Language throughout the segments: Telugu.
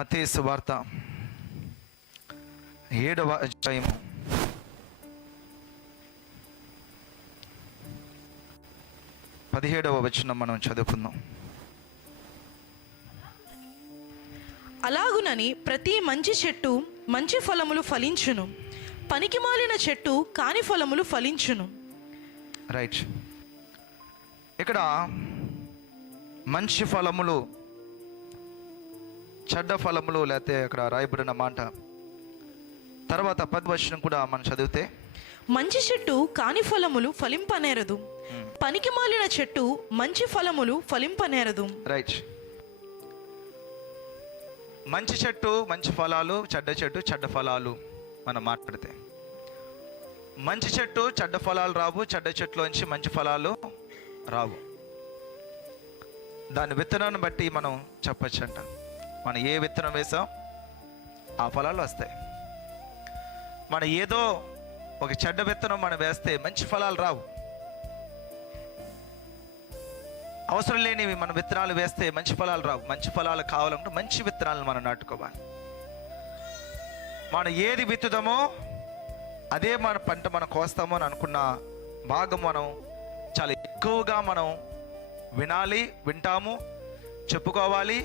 మత్తయి సువార్త 7వ అధ్యాయము 17వ వచనం మనం చదువుకుందాం. అలాగునని ప్రతి మంచి చెట్టు మంచి ఫలములు ఫలించును, పనికిమాలిన చెట్టు కాని ఫలములు ఫలించును. రైట్. ఇక్కడ మంచి ఫలములు, చెడ్డ ఫలములు, లేకపోతే అక్కడ రాయబడిన మాట తర్వాత 10వ వచనం కూడా మనం చదివితే, మంచి చెట్టు కాని ఫలములు ఫలింపనేరదు, పనికిమాలిన చెట్టు మంచి ఫలములు ఫలింపనేరదు. రైట్. మంచి చెట్టు మంచి ఫలాలు, చెడ్డ చెట్టు చెడ్డ ఫలాలు. మనం మాట్లాడితే మంచి చెట్టు చెడ్డ ఫలాలు రావు, చెడ్డ చెట్టులోంచి మంచి ఫలాలు రావు. దాని విత్తనాన్ని బట్టి మనం చెప్పచ్చంట, మనం ఏ విత్తనం వేసాం ఆ ఫలాలు వస్తాయి. మనం ఏదో ఒక చెడ్డ విత్తనం మనం వేస్తే మంచి ఫలాలు రావు. అవసరం లేనివి మన విత్తనాలు వేస్తే మంచి ఫలాలు రావు. మంచి ఫలాలు కావాలంటే మంచి విత్తనాలను మనం నాటుకోవాలి. మనం ఏది విత్తుదామో అదే మన పంట మనం కోస్తామో అని అనుకున్న భాగం మనం చాలా ఎక్కువగా మనం వింటాము, చెప్పుకోవాలి,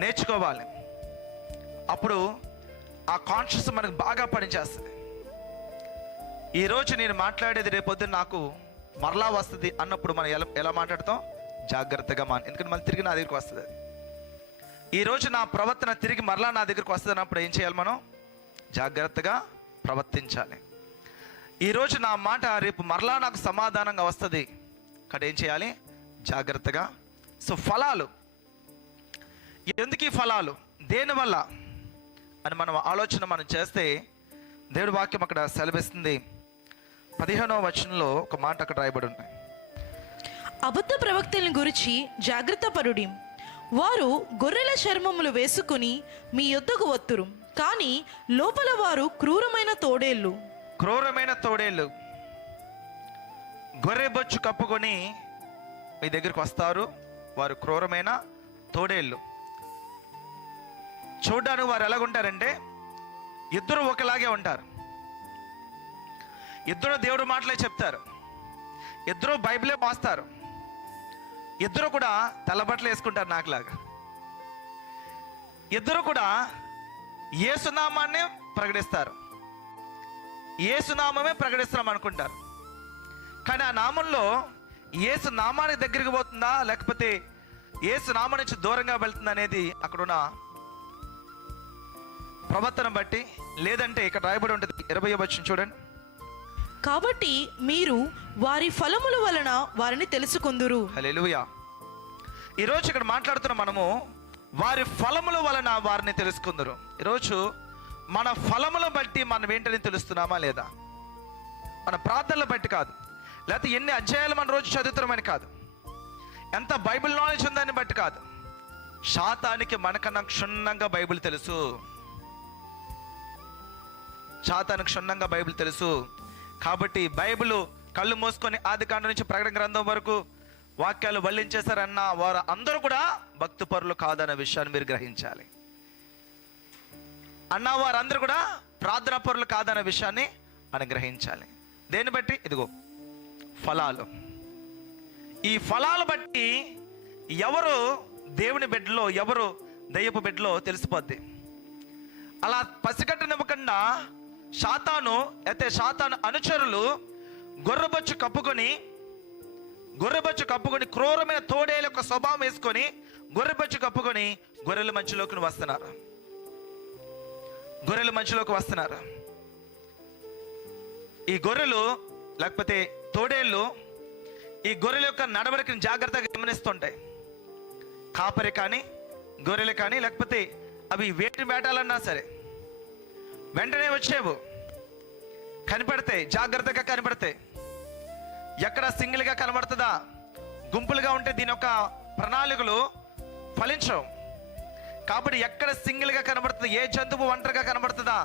నేర్చుకోవాలి. అప్పుడు ఆ కాన్షియస్ మనకు బాగా పనిచేస్తుంది. ఈరోజు నేను మాట్లాడేది రేపొద్దున నాకు మరలా వస్తుంది అన్నప్పుడు మనం ఎలా మాట్లాడతాం? జాగ్రత్తగా ఎందుకంటే మళ్ళీ తిరిగి నా దగ్గరికి వస్తుంది. అది ఈరోజు నా ప్రవర్తన తిరిగి మరలా నా దగ్గరికి వస్తుంది అన్నప్పుడు ఏం చేయాలి? మనం జాగ్రత్తగా ప్రవర్తించాలి. ఈరోజు నా మాట రేపు మరలా నాకు సమాధానంగా వస్తుంది, అక్కడ ఏం చేయాలి? జాగ్రత్తగా. సో ఫలాలు, ఎందుకు ఈ ఫలాలు, దేనివల్ల అని మనం ఆలోచన మనం చేస్తే దేవుడి వాక్యం అక్కడ సెలవిస్తుంది. 15వ వచనంలో ఒక మాట అక్కడ రాయబడి ఉంది. అబద్ధ ప్రవక్తలను గురించి జాగ్రత్త పరుడి, వారు గొర్రెల చర్మములు వేసుకుని మీ యొద్దకు వత్తురు, కానీ లోపల వారు క్రూరమైన తోడేళ్ళు. గొర్రె బొచ్చు కప్పుకొని మీ దగ్గరికి వస్తారు. వారు క్రూరమైన తోడేళ్ళు. చూడ్డానికి వారు ఎలాగుంటారంటే ఇద్దరు ఒకలాగే ఉంటారు. ఇద్దరు దేవుడి మాటలే చెప్తారు, ఇద్దరు బైబిలే మోస్తారు, ఇద్దరు కూడా తెల్లబట్టలు వేసుకుంటారు నాకులాగా. ఇద్దరు కూడా యేసునామాన్ని ప్రకటిస్తారు, యేసునామమే ప్రకటిస్తున్నాం అనుకుంటారు. కానీ ఆ నామంలో యేసు నామానికి దగ్గరికి పోతుందా లేకపోతే యేసు నామం నుంచి దూరంగా వెళ్తుందా అనేది అక్కడున్న ప్రవర్తన బట్టి, లేదంటే ఇక్కడ రాయబడి ఉంటుంది 20వ వచనం చూడండి. కాబట్టి మీరు వారి ఫలముల వలన వారిని తెలుసుకొందురు. హల్లెలూయా. ఈరోజు ఇక్కడ మాట్లాడుతున్న మనము వారి ఫలముల వలన వారిని తెలుసుకుందరు. ఈరోజు మన ఫలముల బట్టి మనం ఏంటని తెలుస్తున్నామా లేదా? మన ప్రార్థనలు బట్టి కాదు, లేకపోతే ఎన్ని అధ్యాయాలు మన రోజు చదువుతున్నామని కాదు, ఎంత బైబిల్ నాలెడ్జ్ ఉందని బట్టి కాదు. శాతానికి మనకన్నా క్షుణ్ణంగా బైబిల్ తెలుసు. శాతానికి క్షుణ్ణంగా బైబిల్ తెలుసు. కాబట్టి బైబిల్ కళ్ళు మూసుకొని ఆదికాండం నుంచి ప్రకటన గ్రంథం వరకు వాక్యాలు వల్లించేశారన్న వారు అందరూ కూడా భక్తి పరులు కాదన్న విషయాన్ని మీరు గ్రహించాలి. అన్న వారందరూ కూడా ప్రార్థనా పరులు కాదన్న విషయాన్ని మనం గ్రహించాలి. దేన్ని బట్టి? ఇదిగో ఫలాలు. ఈ ఫలాలు బట్టి ఎవరు దేవుని బిడ్డలో, ఎవరు దయ్యపు బిడ్డలో తెలిసిపోద్ది. అలా పసిగట్టనివ్వకుండా సాతాను అనుచరులు గొర్రెబొచ్చు కప్పుకొని క్రూరమైన తోడేల యొక్క స్వభావం వేసుకొని గొర్రెబొచ్చు కప్పుకొని గొర్రెల మధ్యలోకి వస్తున్నారు. ఈ గొర్రెలు లేకపోతే తోడేళ్ళు ఈ గొర్రెల యొక్క నడవడికని జాగ్రత్తగా గమనిస్తుంటాయి. కాపరి కానీ గొర్రెలు కానీ లేకపోతే అవి వేటిని వేటాలన్నా సరే వెంటనే వచ్చేవు, కనిపెడతాయి, జాగ్రత్తగా కనిపెడతాయి. ఎక్కడ సింగిల్గా కనబడుతుందా, గుంపులుగా ఉంటే దీని యొక్క ప్రణాళికలు ఫలించవు. కాబట్టి ఎక్కడ సింగిల్గా కనబడుతుంది, ఏ జంతువు ఒంటరిగా కనబడుతుందా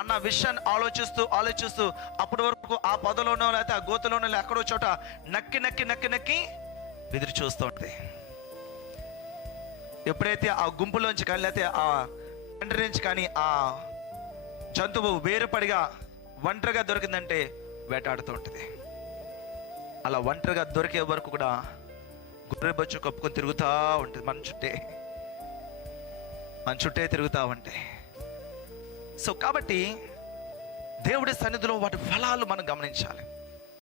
అన్న విషయాన్ని ఆలోచిస్తూ అప్పటి వరకు ఆ పొదలోనో లేకపోతే ఆ గోతులోనో ఎక్కడో చోట నక్కి ఎదురు చూస్తూ ఉంటుంది. ఎప్పుడైతే ఆ గుంపులోంచి కానీ లేకపోతే ఆ తండ్రి నుంచి కానీ ఆ జంతువు వేరుపడిగా ఒంటరిగా దొరికిందంటే వేటాడుతూ ఉంటుంది. అలా ఒంటరిగా దొరికే వరకు కూడా గొర్రె బొచ్చు కప్పుకొని తిరుగుతూ ఉంటుంది, మన చుట్టే తిరుగుతూ ఉంటాయి. సో కాబట్టి దేవుడి సన్నిధిలో వాటి ఫలాలు మనం గమనించాలి.